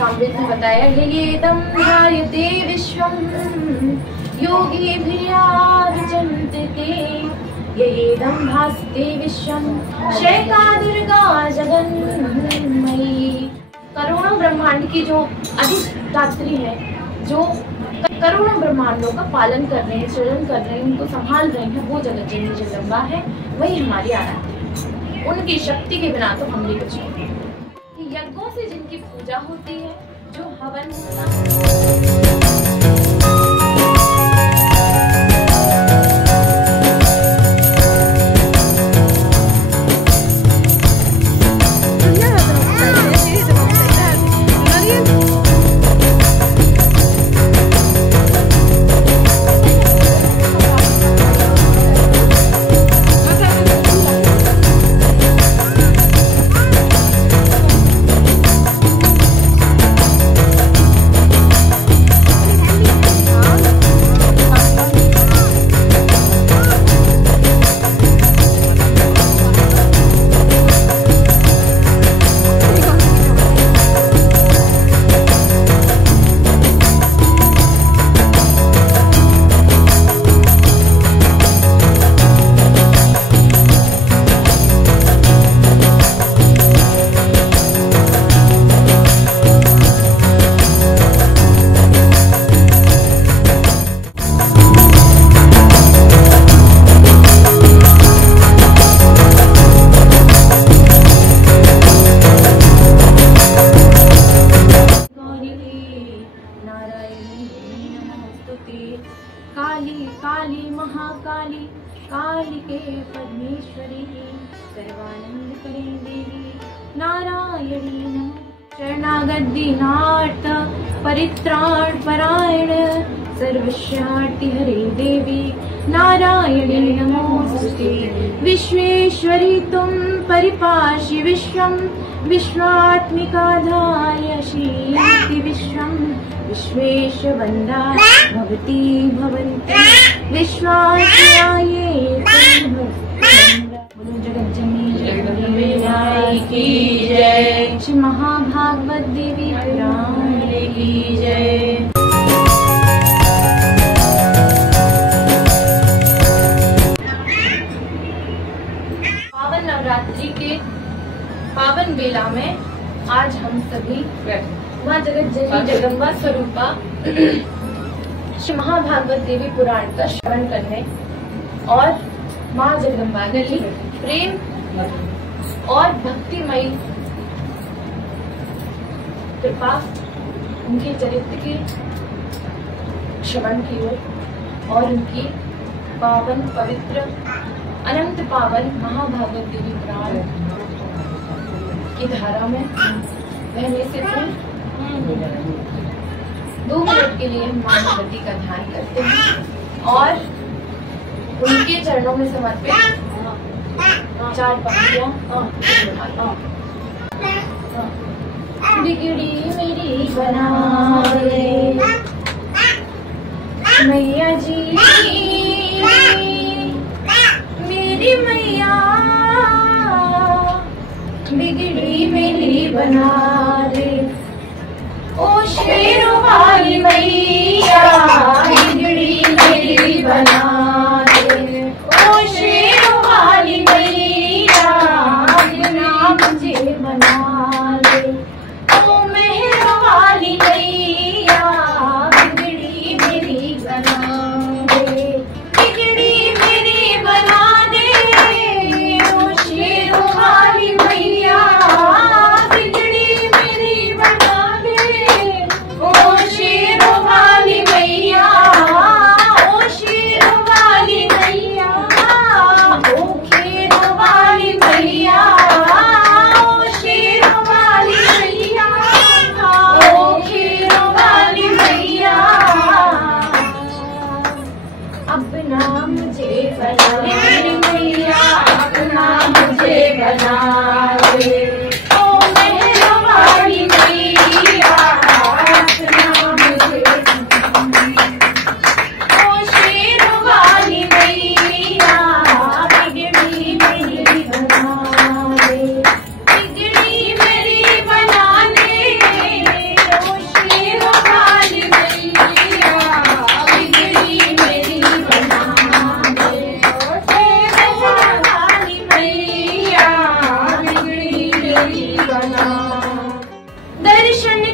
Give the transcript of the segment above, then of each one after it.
सामवेद ने बताया ययेदं ध्यायते विश्वं योगिभिर्याविचन्ते ययेदं भासते विश्वं शैका दुर्गा जगन्मयी। करोड़ों ब्रह्मांड की जो अधिष्ठात्री है, जो करोड़ों ब्रह्मांडों का पालन कर रहे हैं, सृजन कर रहे हैं, उनको संभाल रहे हैं, वो जगत जननी जगदम्बा है, वही हमारी आराध्य है। उनकी शक्ति के बिना तो हम भी कुछ नहीं। यज्ञों से जिनकी पूजा होती है, जो हवन होता है, काली काली महाकाली कालिके परमेश्वरी सर्वानंद करे देवी नारायणी नमः। शरणागत दीनार्थ परित्राण परायण सर्वस्यार्ति हरे देवी नारायणी नमोस्तुते। विश्वेश्वरी तुम परिपाहि विश्वं विश्वात्मिका धारयसि विश्वं विश्वेश वंदा भवती भवन्ति विश्वास्याये बोलो जगत जननी जगदम्बा की जय। श्री महाभागवत देवी पुराण की जय। पावन नवरात्रि के पावन बेला में आज हम सभी माँ जगत जननी जगदम्बा स्वरूपा श्री महाभागवत देवी पुराण का श्रवण करने और माँ जगदम्बा की प्रेम और भक्तिमयी कृपा, उनके चरित्र के श्रवण की ओर और उनकी पावन पवित्र अनंत पावन महाभागवत देवी पुराण की धारा में बहने से 2 मिनट के लिए माँ भगवती का ध्यान करते हैं और उनके चरणों में समर्पित 4 पंक्तियां बिगड़ी मेरी बना दे मैया जी, मेरी मैया बिगड़ी मेरी बना दे। ओ शेरों वाली मैया बिगड़ी मेरी बना दे। ओ शेरों वाली मैया बिगड़ा मुझे बना दे। ओ मेहर वाली मैया बिगड़ी मेरी बना दे। बिगड़ी मेरी बना दे। ओ शेरों वाली मैया बिगड़ी मेरी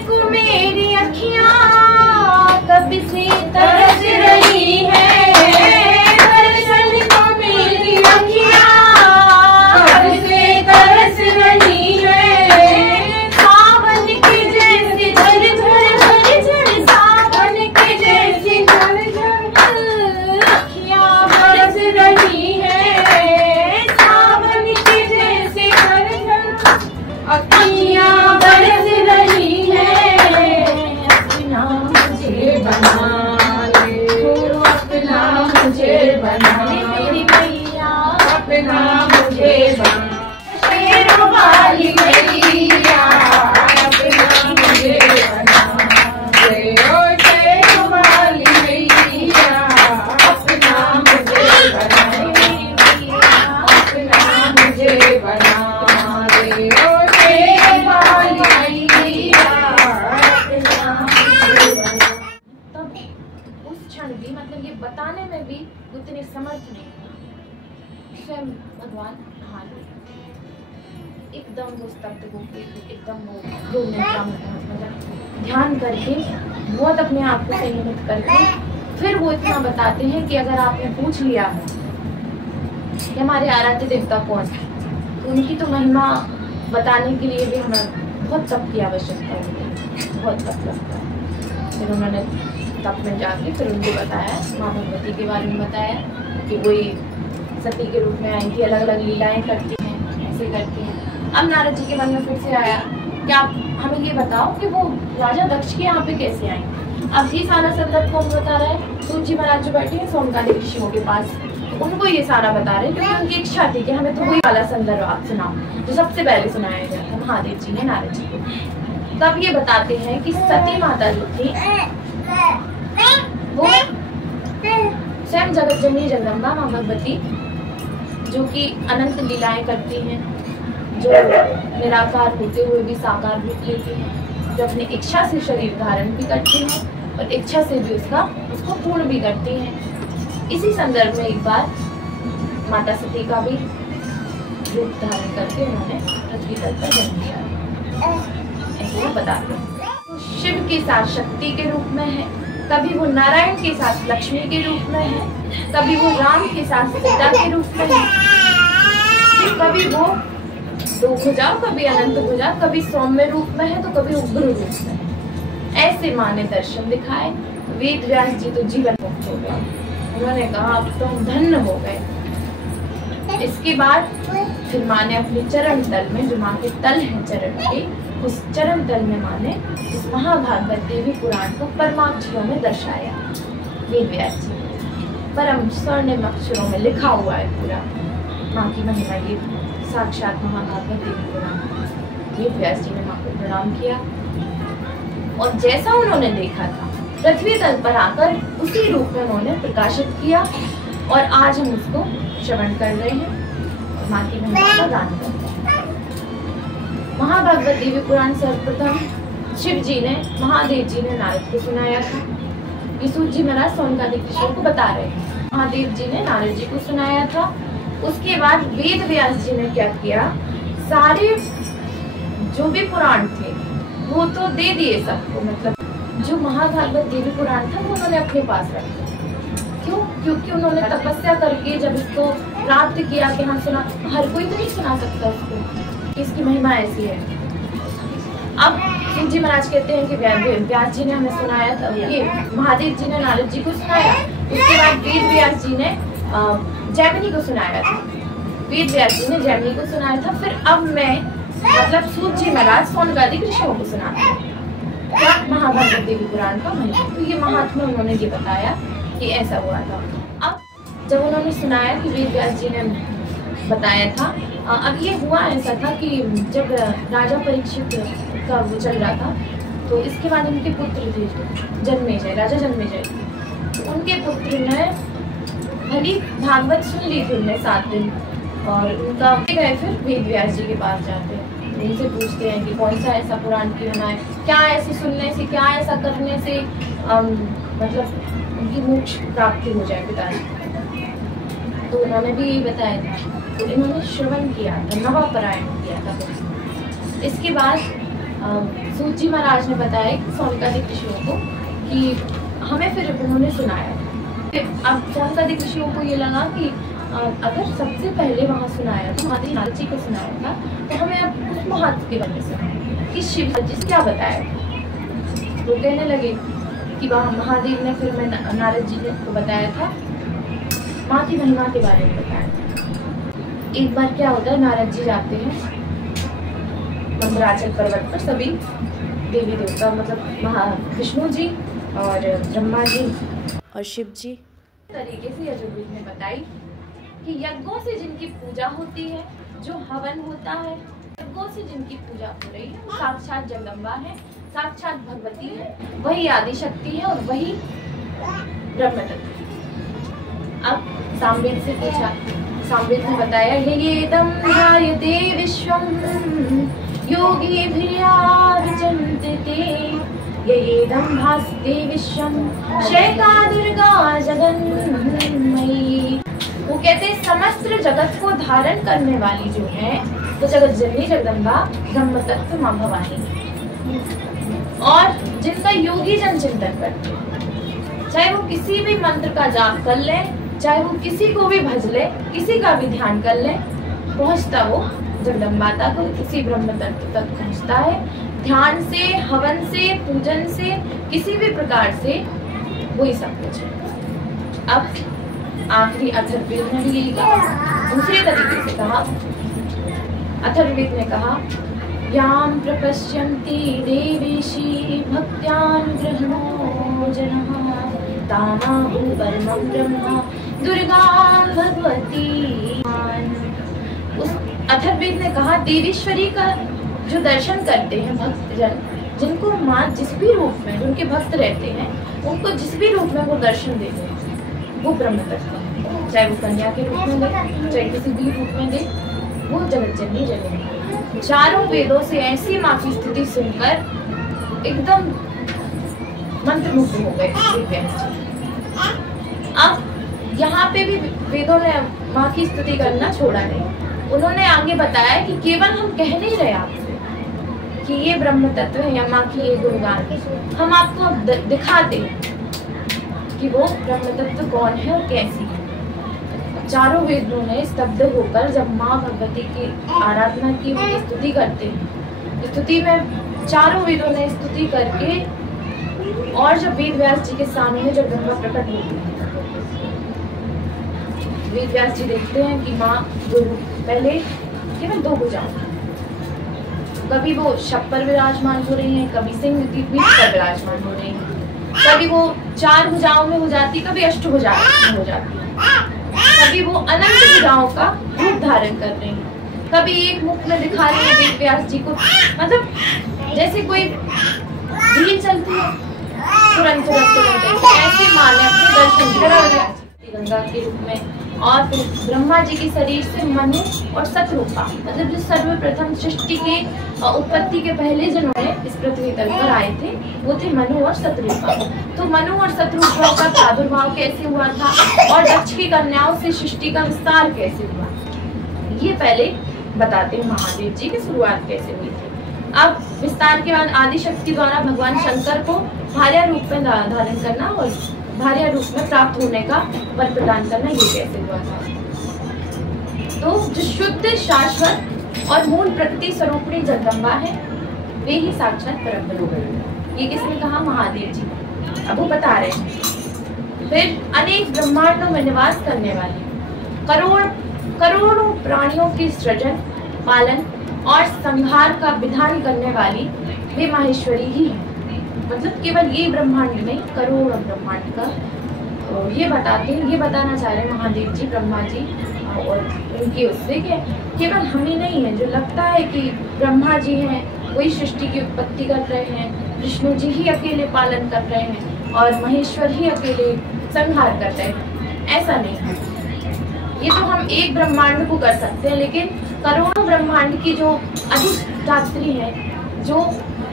देखो मेरी अखियां कब से तरस रही है, दर्शन को मेरी अखियां कब से तरस रही है। सावन के जैसे झर झर झर झर, सावन के जैसे झर झर अखियां बरस रही है, सावन के जैसे झर झर अखियां बरस रही है। अपना मुझे बना ले, अपना मुझे बना ले मेरी मैया, अपना मुझे बना, शेरों वाली मैया, अपना मुझे बना ले, ओ शेरों वाली मैया, अपना मुझे बना ले मेरी मैया, अपना मुझे बना ले, ओ शेरों वाली मैया, अपना मुझे बना। तब उस क्षण भी मतलब ये बताने में भी उतने समर्थ नहीं था। स्वयं भगवान हाल एकदम वो स्तब्ध होके, एकदम वो 2 मिनट का मतलब ध्यान करके बहुत अपने आप को संयमित करके फिर वो इतना बताते हैं कि अगर आपने पूछ लिया है कि हमारे आराध्य देवता कौन है, तो उनकी तो महिमा बताने के लिए भी हमें बहुत तप की आवश्यकता होती है, बहुत तप लगता है। फिर उन्होंने तप में जाके फिर उनको बताया, माँ भगवती के बारे में बताया कि वही सती के रूप में आई थी, अलग अलग लीलाएं करती हैं, ऐसे करती हैं। अब नारद जी के मन में फिर से आया कि आप हमें ये बताओ कि वो राजा दक्ष के यहाँ पे कैसे आई। अब ये सारा संदर्भ कौन बता रहा है? सूत जी महाराज जो बैठे हैं सोमकालिक ऋषियों के पास, उनको ये सारा बता रहे हैं क्योंकि उनकी इच्छा थी कि हमें तो वही वाला संदर्भ आप सुनाओ जो सबसे पहले सुनाया गया था महादेव जी ने नारद जी को। तब ये बताते हैं कि सती माता जो थी वो स्वयं जगत जननी जगदम्बा माँ भगवती, जो कि अनंत लीलाएं करती हैं, जो निराकार होते हुए भी साकार रूप लेती हैं, जो अपनी इच्छा से शरीर धारण भी करती हैं और इच्छा से भी उसको पूर्ण भी करती हैं। इसी संदर्भ में एक बार माता सती का भी रूप धारण करके उन्होंने पृथ्वी तल पर जन्म लिया, ऐसे वो बताते हैं। तो शिव के साथ शक्ति के रूप में है, कभी वो नारायण के साथ लक्ष्मी के रूप में है, कभी वो राम के साथ सीता के रूप में है, कभी वो 2 भुजा, कभी अनंत भुजा, कभी सौम्य रूप में है तो कभी उग्र रूप में है। ऐसे माँ ने दर्शन दिखाए। वेद व्यास जी तो जीवन मुक्त हो गए, उन्होंने कहा अब तो हम धन्य हो गए। इसके बाद फिर माँ ने अपने चरण तल में, जो माँ के तल हैं चरण के, उस चरण तल में माँ ने इस महाभागवत देवी पुराण को परमाक्षरों में दर्शाया। वेद व्यास जी परम स्वर्णिम अक्षरों में लिखा हुआ है पूरा माँ की महिमा, ये साक्षात महाभागवत देवी पुराण। वेद व्यास जी ने माँ को प्रणाम किया और जैसा उन्होंने देखा था पृथ्वी तल पर आकर उसी रूप में उन्होंने प्रकाशित किया और आज हम उसको श्रवण कर रहे हैं और माँ की महिमा का गान कर रहे हैं। महाभागवत देवी पुराण सर्वप्रथम शिव जी ने, महादेव जी ने नारद को सुनाया था। सूत जी महाराज सोमकालिक ऋषियों को बता रहे हैं, महादेव जी ने नारद जी को सुनाया था। उसके बाद वेद व्यास जी ने क्या किया, सारे जो भी पुराण थे वो तो दे दिए सबको, मतलब जो महाभागवत देवी पुराण था वो उन्होंने अपने पास रखा। क्यों? क्योंकि उन्होंने तपस्या करके जब इसको प्राप्त किया कि हाँ सुना, हर कोई तो नहीं सुना सकता उसको, इसकी महिमा ऐसी है। अब सूत जी महाराज कहते हैं कि व्यास जी ने हमें सुनाया था, ये महादेव जी ने नारद जी को सुनाया, उसके बाद वेद व्यास जी ने जैमिनी को सुनाया था, वेद व्यास जी ने जैमिनी को सुनाया था। फिर अब मैं मतलब सूत जी महाराज सोमकालिक ऋषियों को सुनाते हैं महाभारत देवी पुराण का महिमा। तो ये महात्मा उन्होंने ये बताया कि ऐसा हुआ था। अब जब उन्होंने सुनाया कि वेद व्यास जी ने बताया था, अब ये हुआ ऐसा था कि जब राजा परीक्षित का वो चल रहा था तो इसके बाद उनके पुत्र थे जन्मेजय, राजा जन्मेजय, तो उनके पुत्र ने भली भागवत सुन ली थी उन्हें 7 दिन, और उनका गए फिर वेद व्यास जी के पास जाते हैं, उनसे पूछते हैं कि कौन सा ऐसा पुराण क्यों बनाए, क्या ऐसे सुनने से, क्या ऐसा करने से मतलब उनकी मोक्ष प्राप्ति हो जाए पिताजी। तो उन्होंने भी यही बताया था, तो इन्होंने श्रवण किया था, नवापरायण किया था। इसके बाद सूत जी महाराज ने बताया कि सौनकादिक ऋषियों को कि हमें फिर उन्होंने सुनाया। अब सौनकादिक ऋषियों को ये लगा कि अगर सबसे पहले वहाँ सुनाया तो महादेव नारद जी को सुनाया था, तो हमें अब उस महत्व के बारे में सुना कि शिव जी क्या बताया। वो कहने लगे कि वहाँ महादेव ने फिर मैं नारद जी को बताया था, माँ की महिमा के बारे में बताया था। एक बार क्या होता है, नारद जी जाते हैं मंदराचल पर्वत पर, सभी देवी देवता मतलब विष्णु जी और ब्रह्मा जी और शिव जी तरीके से यजुर्वेद ने बताई कि यज्ञों से जिनकी पूजा होती है, जो हवन होता है, यज्ञों से जिनकी पूजा हो रही है, वो साक्षात जगदम्बा है, साक्षात भगवती है, वही आदि शक्ति है और वही ब्रह्म तत्व है। अब सामवेद से पूछा, सामवेद ने बताया येदं ध्यायते विश्वं योगिभिर्या विचिन्त्यते, येदं भासते विश्वं शैका दुर्गा जगन्मयी। वो कहते हैं समस्त जगत को धारण करने वाली जो है तो जगत जननी जगदम्बा ब्रह्म तत्व मां भवानी, और जिनका योगी जन चिंतन करते हैं, चाहे वो किसी भी मंत्र का जाप कर ले, चाहे वो किसी को भी भज ले, किसी का भी ध्यान कर ले, पहुंचता वो जगदम्बा तक, किसी ब्रह्म तत्व तक पहुंचता है। ध्यान से, हवन से, पूजन से, किसी भी प्रकार से वही सब कुछ है। अब आखिरी अथर्ववेद ने भी कहा, दूसरे तरीके से कहा। अथर्ववेद ने कहा याम प्रपश्यन्ति देवेशी भक्त्यानुग्रहणो जनः तामाहु परमं ब्रह्म दुर्गा भगवती। उस अथर्ववेद ने कहा देवेश्वरी का जो दर्शन करते हैं भक्तजन, जिनको माँ जिस भी रूप में, उनके भक्त रहते हैं, उनको जिस भी रूप में वो दर्शन देते हैं, वो ब्रह्म तत्व है। चाहे वो कन्या के रूप में दे, चाहे किसी भी रूप में दे, वो जगत जननी जगन्नाथ। चारों वेदों से ऐसी माँ की स्तुति सुनकर एकदम मंत्रमुग्ध हो गए। अब यहाँ पे भी वेदों ने माँ की स्तुति करना छोड़ा नहीं। उन्होंने आगे बताया कि केवल हम कह नहीं रहे आपसे कि ये ब्रह्म तत्व है या माँ की ये गुणगान, हम आपको दिखाते हैं कि वो ब्रह्म तत्व कौन है और कैसी है। चारों वेदों ने स्तब्ध होकर जब माँ भगवती की आराधना की, उनकी स्तुति करते हैं, स्तुति में चारों वेदों ने स्तुति करके, और जब वेद व्यास जी के सामने जगदम्बा प्रकट होती है, वेद व्यास जी देखते हैं कि माँ पहले केवल दो भुजाओं, कभी वो शव पर विराजमान हो रही हैं, कभी सिंह की पीठ पर विराजमान हो रही हैं, कभी वो चार भुजाओं में हो जाती, कभी अष्टभुजा में हो जाती, कभी वो अनंत भुजाओं का रूप धारण कर रही हैं, कभी एक मुख में दिखा रही है वेद व्यास जी को, मतलब जैसे कोई भीड़ चलती है तुरंत ऐसे माने अपने दर्शन दिए गंगा के रूप में। और फिर ब्रह्मा जी के शरीर से मनु और शतरूपा, मतलब जो सर्वप्रथम सृष्टि के उत्पत्ति के पहले जिन्होंने इस पृथ्वी तल पर आए थे वो थे मनु और शतरूपा। तो मनु और शतरूपा का प्रादुर्भाव कैसे हुआ था और दक्ष की कन्याओं से सृष्टि का विस्तार कैसे हुआ, ये पहले बताते हैं महादेव जी की शुरुआत कैसे हुई थी। अब विस्तार के बाद आदि शक्ति द्वारा भगवान शंकर को भार्या रूप में धारण करना और भार्या रूप में प्राप्त होने का वर प्रदान करना, ये कैसे हुआ था। तो जो शुद्ध, शाश्वत और मूल प्रकृति स्वरूपिणी जगदम्बा है, वे ही साक्षात परम ब्रह्म। ये किसने कहा? महादेव जी। अब वो बता रहे हैं। फिर अनेक ब्रह्मांडों में निवास करने वाली करोड़ों प्राणियों की सृजन, पालन और संहार का विधान करने वाली वे माहेश्वरी ही है। मतलब केवल ये ब्रह्मांड नहीं, करोड़ों ब्रह्मांड का तो ये बताते हैं, ये बताना चाह रहे हैं महादेव जी, ब्रह्मा जी और उनकी उससे कि केवल हम ही नहीं है। जो लगता है कि ब्रह्मा जी हैं वही सृष्टि की उत्पत्ति कर रहे हैं, विष्णु जी ही अकेले पालन कर रहे हैं और महेश्वर ही अकेले संहार कर रहे हैं, ऐसा नहीं है। ये तो हम एक ब्रह्मांड को कर सकते हैं, लेकिन करोड़ों ब्रह्मांड की जो अधिष्ठात्री है, जो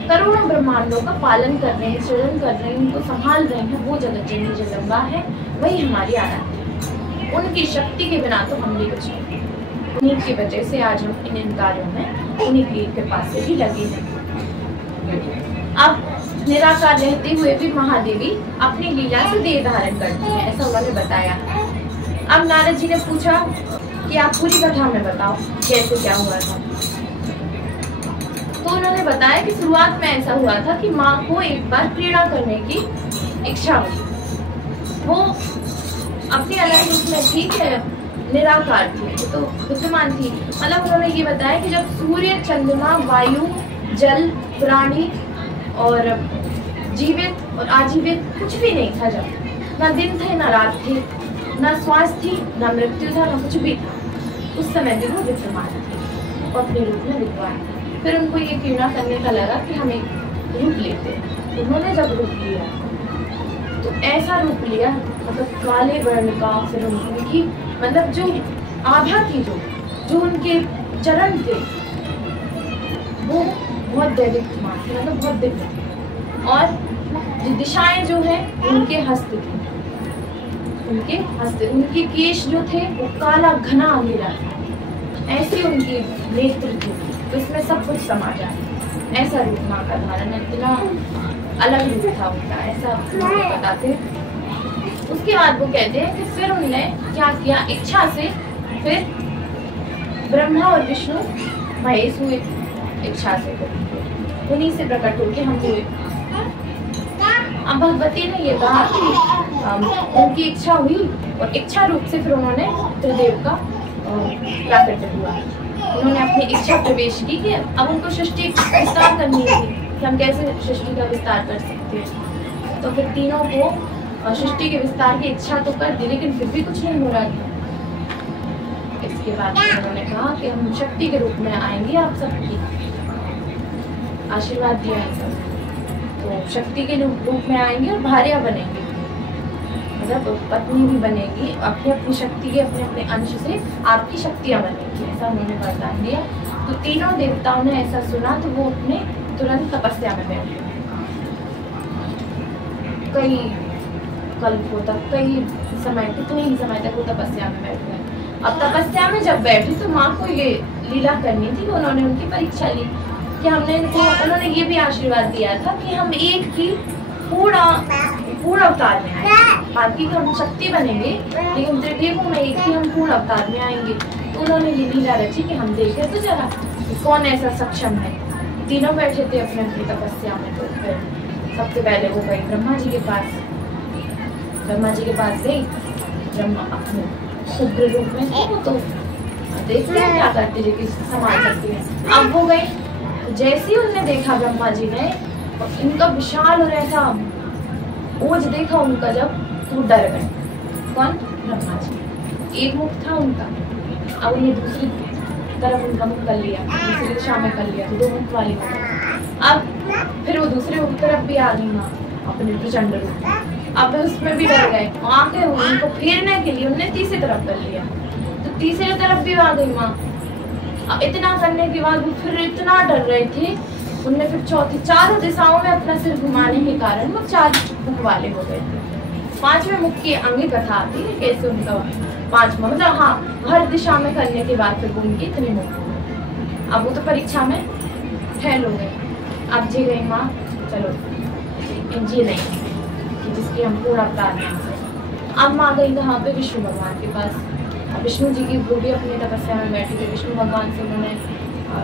करोड़ों ब्रह्मांडों का पालन कर रहे हैं, सृजन कर रहे हैं, उनको संभाल रहे हैं, वो जगत जननी जगदम्बा है, वही हमारी आराध्य है। उनकी शक्ति के बिना तो हम भी कुछ नहीं। उन्हीं की वजह से आज हम इन कार्यों में उन्हीं की कृपा से ही लगे हैं। अब निराकार रहते हुए भी महादेवी अपनी लीला से देह धारण करती है, ऐसा उन्होंने बताया। अब नारद जी ने पूछा कि आप पूरी कथा में बताओ कैसे क्या हुआ था। तो उन्होंने बताया कि शुरुआत में ऐसा हुआ था कि माँ को एक बार क्रीड़ा करने की इच्छा हुई। वो अपनी अलग रूप में थी कि निराकार थी, तो विद्यमान थी। मतलब उन्होंने ये बताया कि जब सूर्य, चंद्रमा, वायु, जल, प्राणी और जीवित और आजीवित कुछ भी नहीं था, जब ना दिन थे ना रात थी, ना श्वास थी ना मृत्यु था, ना कुछ भी था, उस समय भी वो विद्यमान थे और अपने रूप में विद्वान थे। फिर उनको ये क्रीड़ा करने का लगा कि हम एक रूप लेते हैं। उन्होंने जब रूप लिया तो ऐसा रूप लिया, मतलब काले वर्ण का, फिर उनकी मतलब जो आभा थी, जो उनके चरण थे वो बहुत दैदिप्यमान थे, मतलब बहुत दिव्य थे। और जो दिशाएं जो है उनके हस्त थे, उनके केश जो थे वो काला घना अंधेरा था, ऐसी उनकी नेत्र थी। तो इसमें सब कुछ समा जाए, ऐसा रूप माँ का धारण, इतना अलग रूप था उनका, ऐसा बताते हैं। उसके बाद वो कहते हैं कि फिर उन्होंने क्या किया, इच्छा से फिर ब्रह्मा और विष्णु महेश हुए, इच्छा से उन्हीं से प्रकट होके हम हुए। अब भगवती ने ये कहा कि उनकी इच्छा हुई और इच्छा रूप से फिर उन्होंने त्रिदेव का प्राकट्य हुआ। उन्होंने अपनी इच्छा प्रवेश की कि अब उनको सृष्टि विस्तार करनी थी कि हम कैसे सृष्टि का विस्तार कर सकते हैं। तो फिर तीनों को सृष्टि के विस्तार की इच्छा तो कर दी, लेकिन फिर भी कुछ नहीं हो रहा था। इसके बाद उन्होंने कहा कि हम शक्ति के रूप में आएंगे, आप सबकी आशीर्वाद दिया है सब, तो शक्ति के रूप में आएंगे और भार्या बनेंगे, मतलब पत्नी भी बनेगी, अपनी अपनी शक्ति के अपने अपने अंश से आपकी शक्तियाँ बनेगी, ऐसा उन्होंने वरदान दिया। तो तीनों देवताओं ने ऐसा सुना तो वो अपने तुरंत तपस्या में बैठ गए। कई कल्पों तक, कई समय, कितने ही समय तक वो तपस्या में बैठ गए। अब तपस्या में जब बैठे तो माँ को ये लीला करनी थी, तो उन्होंने उनकी परीक्षा ली कि हमने इनको, उन्होंने ये भी आशीर्वाद दिया था कि हम एक ही पूर्ण अवतार में आएंगे, बाकी हम शक्ति बनेंगे लेकिन त्रिदेवों में एक ही हम पूर्ण अवतार में आएंगे। तो उन्होंने ये लीला रची कि हम देखें तो जरा कौन ऐसा सक्षम है। तीनों बैठे थे अपने अपनी तपस्या में। तो फिर सबसे पहले वो गई ब्रह्मा जी के पास, गई। ब्रह्मा अपने शुद्ध रूप में थे, वो तो देखते हैं क्या करते हैं, संभाल सकती है। अब वो गई, जैसे ही उन्होंने देखा ब्रह्मा जी ने, इनका विशाल और ऐसा ओज देखा उनका जब, तो डर गए। कौन? ब्रह्मा जी। एक मुख था उनका, अब उन्हें दूसरी तरफ उनका मुख कर लिया, दूसरी दिशा में कर लिया, तो दो मुख वाली हो गई। अब फिर वो दूसरे तरफ भी आ गई माँ अपने प्रचंड रूप में। अब उसमें भी डर गए, आके उनको फेरने के लिए उन्होंने तीसरी तरफ कर लिया, तो तीसरी तरफ भी आ गई माँ। अब इतना करने के बाद वो फिर इतना डर रहे थे, उनने फिर चारों दिशाओं में अपना सिर घुमाने के कारण वो 4 मुख वाले हो गए थे। 5वें मुख की आगे कथा आती है कैसे उनका 5वां, मतलब हाँ, हर दिशा में करने के बाद फिर वो उनके इतने मुख हो गए। अब वो तो परीक्षा में फेल हो गए। अब जी गई माँ, चलो जी नहीं कि जिसकी हम पूरा अवतार में। अब माँ गई कहाँ पे? विष्णु भगवान के पास। विष्णु जी की वो भी अपनी तपस्या में बैठी थी। विष्णु भगवान से उन्होंने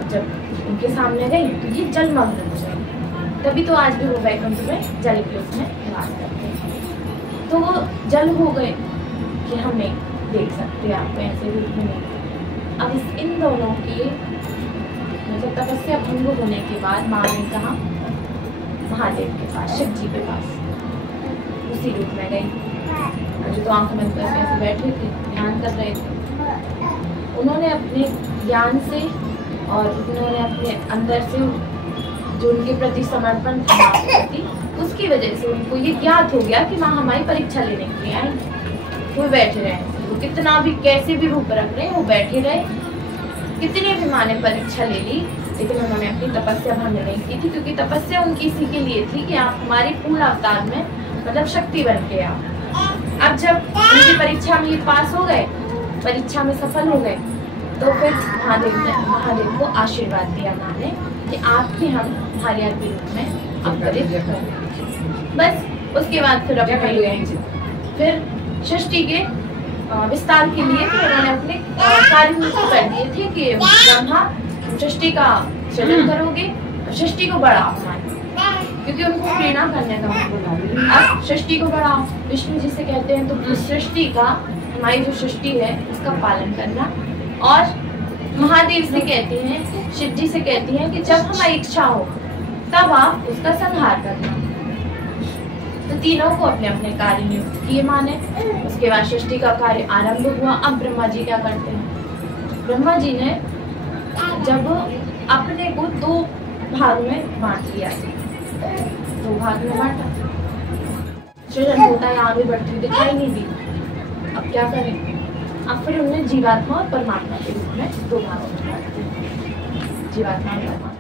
जब उनके सामने गई तो ये जलमग्न हो गई। तभी तो आज भी वो वैकुंठ में जल के उसमें निवास करते हैं। तो वो जल हो गए कि हम नहीं देख सकते आपको ऐसे रूप में। अब इन दोनों की मतलब तपस्या भंग होने के बाद माँ ने कहा महादेव के पास, शिव जी के पास, उसी रूप में गई। जो तो आंख बंद करके ऐसे बैठे थे, ध्यान कर रहे थे। उन्होंने अपने ज्ञान से और उन्होंने अपने अंदर से जो उनके प्रति समर्पण था प्रति, उसकी वजह से उनको ये ज्ञात हो गया कि माँ हमारी परीक्षा लेने के लिए आएंगे। वो बैठे रहे, वो कितना भी कैसे भी रूप रख रहे वो बैठे रहे। कितनी भी माँ ने परीक्षा ले ली, लेकिन उन्होंने अपनी तपस्या भंग नहीं की थी, क्योंकि तपस्या उनकी इसी के लिए थी कि आप हमारी पूर्ण अवतार में मतलब शक्ति बन के आओ। अब जब उनकी परीक्षा में ये पास हो गए, परीक्षा में सफल हो गए, तो फिर महादेव को आशीर्वाद दिया माँ ने कि आपके हम भार्या के रूप में अवतरित करें। बस उसके बाद फिर सृष्टि के विस्तार के लिए फिर उन्होंने अपने कार्य कर दिए थे कि ब्रह्मा सृष्टि का सृजन करोगे, सृष्टि को बढ़ाओ हमारी, क्योंकि उनको प्रेरणा करने का। अब सृष्टि को बढ़ाओ, विष्णु जी से कहते हैं तो सृष्टि का, हमारी जो सृष्टि है उसका पालन करना। और महादेव से कहती हैं, शिव जी से कहती हैं कि जब हमारी इच्छा हो तब आप उसका संहार करना। तो तीनों को अपने अपने कार्य नियुक्त किए माने। उसके बाद सृष्टि का कार्य आरंभ हुआ। अब ब्रह्मा जी क्या करते हैं? ब्रह्मा जी ने जब अपने को 2 भाग में बांट लिया, 2 भाग में बांटा, सृजन होता है आगे बढ़ती हुई दिखाई नहीं दी। अब क्या करें? अब फिर उन्हें जीवात्मा और परमात्मा के रूप में 2 भागों में बांट दिया, जीवात्मा और परमात्मा।